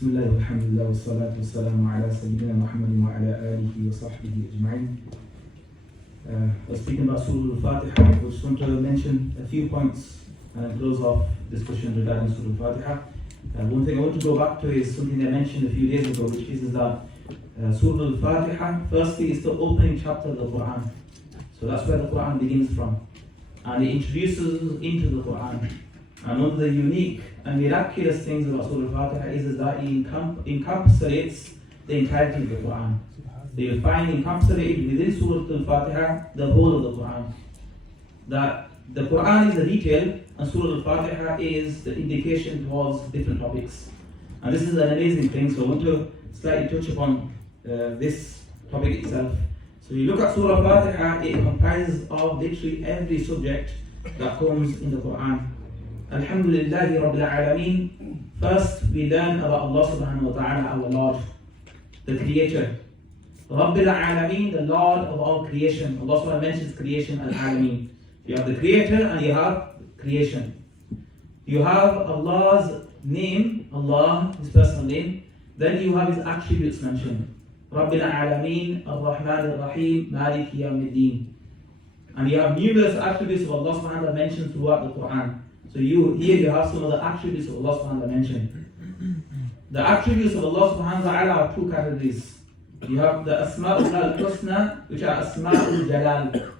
بسم الله والحمد لله والصلاة والسلام على سيدنا محمد وعلى آله وصحبه أجمعين. I was speaking about Surah Al-Fatiha. I just want to mention a few points and close off discussion regarding Surah Al-Fatiha. One thing I want to go back to is something I mentioned a few days ago, which is that Surah Al-Fatiha, firstly, is the opening chapter of the Quran. So that's where the Quran begins from. And it introduces us into the Quran. And one of the unique and miraculous things about Surah Al-Fatiha is that it encapsulates the entirety of the Quran. So you'll find encapsulated within Surah Al-Fatiha the whole of the Quran. That the Quran is the detail and Surah Al-Fatiha is the indication towards different topics. And this is an amazing thing, so I want to slightly touch upon this topic itself. So you look at Surah Al-Fatiha, it comprises of literally every subject that comes in the Quran. Alhamdulillahi Rabbil Alameen. First, we learn about Allah subhanahu wa ta'ala, our Lord, the Creator. Rabbil Alameen, the Lord of all creation. Allah subhanahu wa ta'ala mentions creation, Al-Alameen. You have the Creator and you have creation. You have Allah's name, Allah, His personal name. Then you have His attributes mentioned. Rabbil Alameen, Ar-Rahman Ar-Rahim, Malik Yawmiddin. And you have numerous attributes of Allah subhanahu wa ta'ala mentioned throughout the Quran. So here you have some of the attributes of Allah subhanahu wa ta'ala mentioned. The attributes of Allah subhanahu wa ta'ala are two categories. You have the Asma'ul al-Husna, which are Asma'ul Jalal.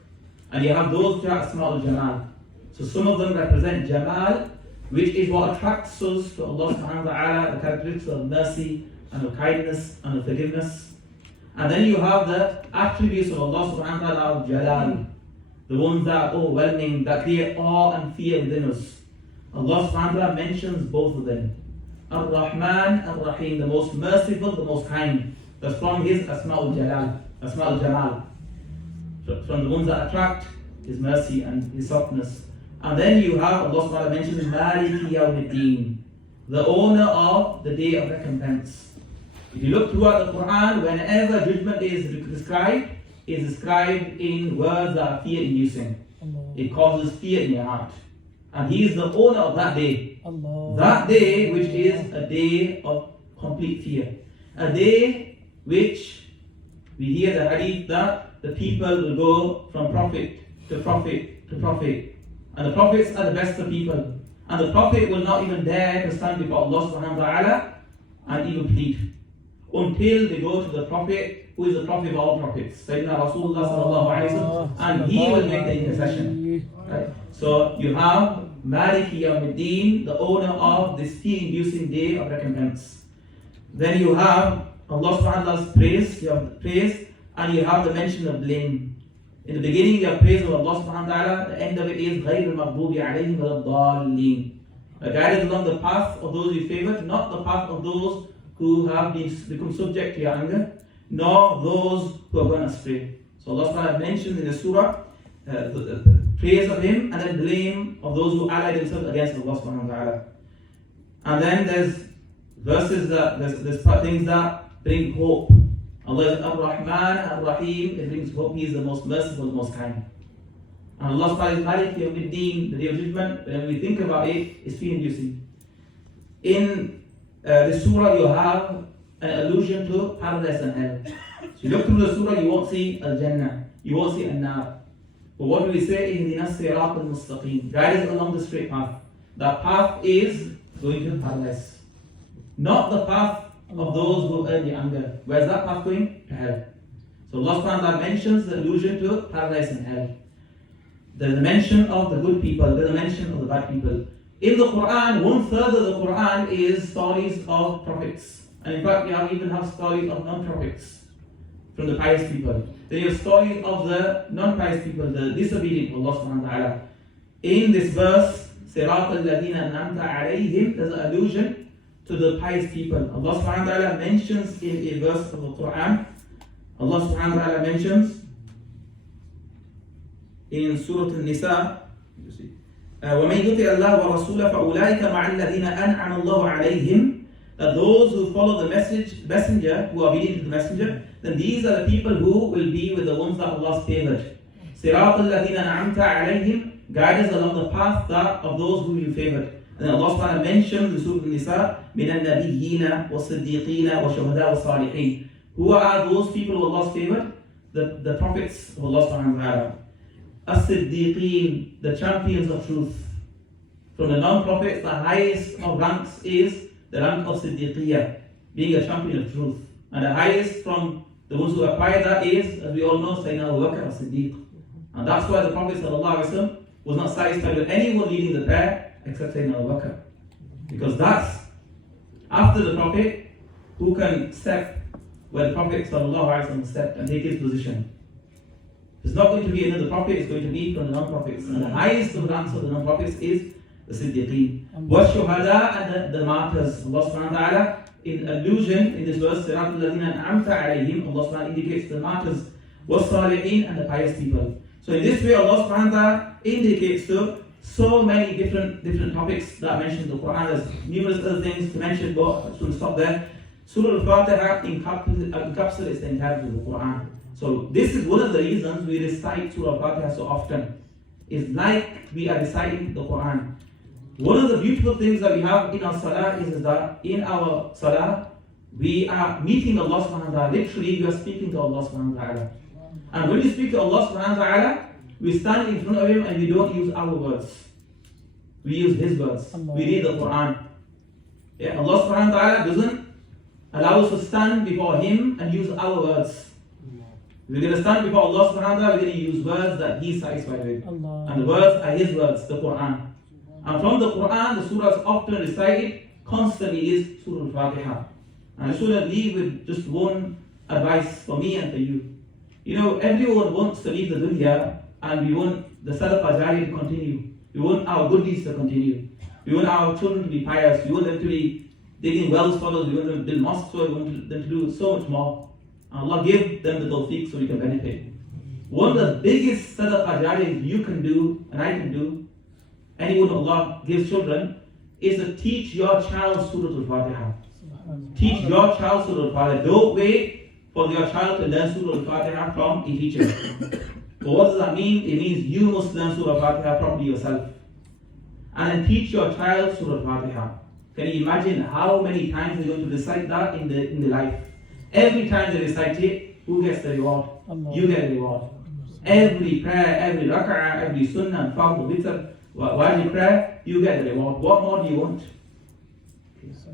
And you have those which are Asma'ul Jamal. So some of them represent Jamal, which is what attracts us to Allah subhanahu wa ta'ala, the characteristics of mercy and of kindness and of forgiveness. And then you have the attributes of Allah subhanahu wa ta'ala of Jalal, the ones that are overwhelming, that create awe and fear within us. Allah subhanahu wa ta'ala mentions both of them. Ar-Rahman, Ar-Rahim, the most merciful, the most kind. That's from His Asma'ul Jalal, Asma'ul Jamal. From the ones that attract His mercy and His softness. And then you have Allah subhanahu wa ta'ala mentions Malik Yawmiddin, the owner of the day of recompense. If you look throughout the Quran, whenever judgment is described, it is described in words that are fear-inducing. It causes fear in your heart. And He is the owner of that day. That day which is a day of complete fear. A day which we hear the hadith that the people will go from prophet to prophet to prophet. And the prophets are the best of people. And the prophet will not even dare to stand before Allah subhanahu wa ta'ala and even plead. Until they go to the prophet who is the prophet of all prophets, Sayyidina Rasulullah sallallahu alayhi wa sallam, and he will make the intercession. Right? So you have Malik Yawmiddin, the owner of this fear-inducing day of recompense. Then you have Allah subhanahu wa ta'ala's praise, you have praise, and you have the mention of blame. In the beginning you have praise of Allah subhanahu wa ta'ala, the end of it is غَيْرُ الْمَغْضُوبِ عَلَيْهِمْ وَلَا الضَّالِّينَ. Guided along the path of those you favored, not the path of those who have become subject to your anger, nor those who are gone astray. So Allah subhanahu wa ta'ala mentions in the surah the praise of Him and then blame of those who ally themselves against Allah subhanahu wa ta'ala. And then there's verses there's things that bring hope. Allah is Ar-Rahman, Ar-Rahim, it brings hope. He is the most merciful, the most kind. And Allah subhanahu wa ta'ala is Malik Yawmiddin, the day of judgment. When we think about it, it's fear-inducing. In the surah you have an allusion to paradise and hell. So you look through the surah, you won't see Al-Jannah, you won't see An-Nar. But what do we say? Ihdina as-sirat al-mustaqim. Guide us along the straight path. That path is going to paradise. Not the path of those who earn the anger. Where's that path going? To hell. So Allah subhanahu wa ta'ala mentions the allusion to paradise and hell. There's a mention of the good people, there's a mention of the bad people. In the Quran, 1/3 of the Quran is stories of prophets. And in fact, you even have stories of non-prophets from the pious people. Then you have stories of the non-pious people, the disobedient of Allah subhanahu wa ta'ala. In this verse, Sirat al-Ladina An'amta alayhim, there's an allusion to the pious people. Allah subhanahu wa ta'ala mentions in a verse of the Quran, Allah subhanahu wa ta'ala mentions in Surah An-Nisa, وَمَنْ يُطِعِ اللَّهَ وَرَسُولَهُ فَأُولَٰئِكَ مَعَ الَّذِينَ أَنْعَمَ اللَّهُ عَلَيْهِمْ. That those who follow the messenger, who are obedient to the messenger, then these are the people who will be with the ones that Allah favored. Sirat al-Ladina An'amta alayhim, guide us along the path of those who you favored. And then Allah subhanahu wa ta'ala mentioned the Surah Al-Nisa, مِنَ النَّبِيِّينَ وَالصِّدِّيقِينَ وَالشُّهَدَاءِ وَالصَّالِحِينَ. Who are those people who Allah's favored? The prophets of Allah subhanahu wa ta'ala. As-Siddiqeen, the champions of truth. From the non-prophets, the highest of ranks is the rank of Siddiqiyah, being a champion of truth. And the highest from the ones who acquire that is, as we all know, Sayyidina Abu Bakr as-Siddiq. And that's why the Prophet ﷺ was not satisfied with anyone leading the prayer except Sayyidina Abu Bakr. Because that's, after the Prophet, who can step where the Prophet ﷺ stepped and take his position. There's not going to be another Prophet, it's going to be from the non-Prophets. And the highest of the ranks of the non-Prophets is the Siddiqeen. وَالشُّهَدَاء, and the martyrs. Allah subhanahu wa ta'ala, in allusion in this verse, صِرَاطَ الَّذِينَ أَنْعَمْتَ عَلَيْهِمْ, Allah subhanahu wa ta'ala indicates the martyrs. وَالصَّالِحِينَ, and the pious people. So in this way, Allah subhanahu wa ta'ala indicates to so many different topics that are mentioned in the Quran. There's numerous other things to mention, but I should stop there. Surah Al-Fatiha encapsulates the entirety of the Quran. So this is one of the reasons we recite Surah Al-Fatiha so often. It's like we are reciting the Quran. One of the beautiful things that we have in our salah is that in our salah, we are meeting Allah subhanahu wa ta'ala. Literally, we are speaking to Allah subhanahu wa ta'ala. And when we speak to Allah subhanahu wa ta'ala, we stand in front of Him and we don't use our words. We use His words. We read the Quran. Yeah, Allah subhanahu wa ta'ala doesn't allow us to stand before Him and use our words. We're going to stand before Allah subhanahu wa ta'ala, we're going to use words that He's satisfied with. And the words are His words, the Quran. And from the Quran, the surahs often recited constantly is Surah Al-Fatiha. And I shouldn't leave with just one advice for me and for you. You know, everyone wants to leave the dunya and we want the sadaqah jariyah to continue. We want our good deeds to continue. We want our children to be pious. We want them to be digging wells for us. We want them to build mosques. We want them to do so much more. And Allah give them the tawfiq so we can benefit. One of the biggest sadaqah jariyah you can do and I can do, anyone Allah gives children, is to teach your child Surah Al-Fatiha. Teach your child Surah Al-Fatiha. Don't wait for your child to learn Surah Al-Fatiha from a teacher. But what does that mean? It means you must learn Surah Al-Fatiha properly yourself. And then teach your child Surah Al-Fatiha. Can you imagine how many times they're going to recite that in the life? Every time they recite it, who gets the reward? You get the reward. Every prayer, every rak'ah, every sunnah, fard, witr, wajib prayer, you get the reward. What more do you want?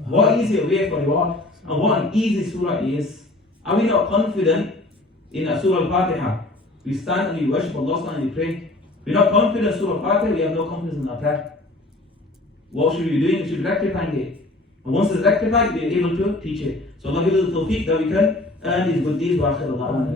What easier way for reward? And what an easy surah it is. Are we not confident in a Surah Al-Fatiha? We stand and we worship Allah and we pray. We're not confident in Surah Al-Fatiha, we have no confidence in our prayer. What should we be doing? We should be rectifying it. And once it's rectified, we're able to teach it. So Allah gives us the tawfiq that we can earn these good deeds. Wa akhir Allah.